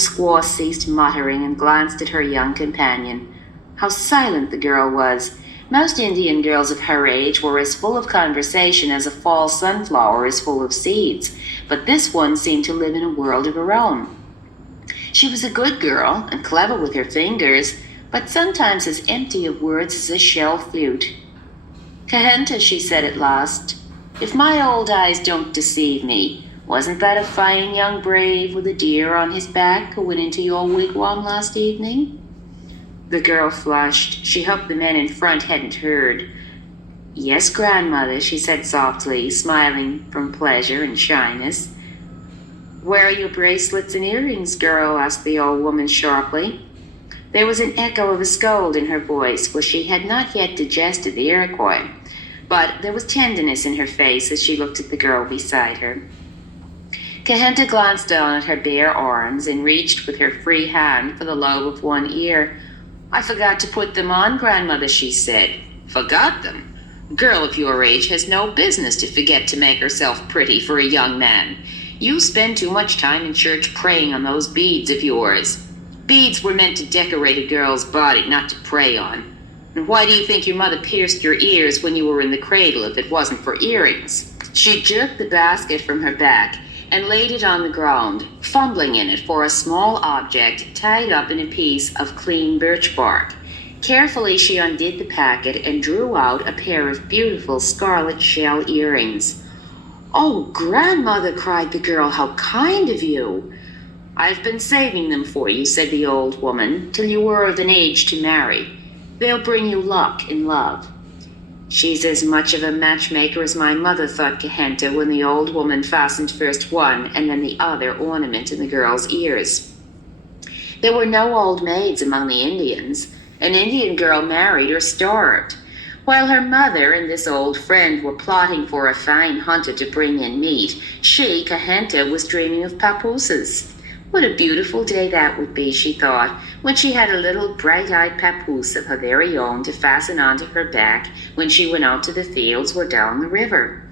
squaw ceased muttering and glanced at her young companion. How silent the girl was! Most Indian girls of her age were as full of conversation as a fall sunflower is full of seeds, but this one seemed to live in a world of her own. She was a good girl and clever with her fingers, but sometimes as empty of words as a shell flute. "Kahenta," she said at last, "if my old eyes don't deceive me, wasn't that a fine young brave with a deer on his back who went into your wigwam last evening?" The girl flushed. She hoped the men in front hadn't heard. "Yes, grandmother," she said softly, smiling from pleasure and shyness. "Where are your bracelets and earrings, girl?" asked the old woman sharply. There was an echo of a scold in her voice, for she had not yet digested the Iroquois, but there was tenderness in her face as she looked at the girl beside her. Kahenta glanced down at her bare arms and reached with her free hand for the lobe of one ear. "I forgot to put them on, grandmother," she said. "Forgot them? A girl of your age has no business to forget to make herself pretty for a young man. You spend too much time in church praying on those beads of yours. Beads were meant to decorate a girl's body, not to pray on. And why do you think your mother pierced your ears when you were in the cradle if it wasn't for earrings?" She jerked the basket from her back and laid it on the ground, fumbling in it for a small object tied up in a piece of clean birch bark. Carefully she undid the packet and drew out a pair of beautiful scarlet shell earrings. "Oh, grandmother," cried the girl, "how kind of you!" "I've been saving them for you," said the old woman, "till you were of an age to marry. They'll bring you luck in love." "She's as much of a matchmaker as my mother," thought Kahenta when the old woman fastened first one and then the other ornament in the girl's ears. There were no old maids among the Indians. An Indian girl married or starved. While her mother and this old friend were plotting for a fine hunter to bring in meat, she, Kahenta, was dreaming of papooses. What a beautiful day that would be, she thought, when she had a little bright-eyed papoose of her very own to fasten onto her back when she went out to the fields or down the river.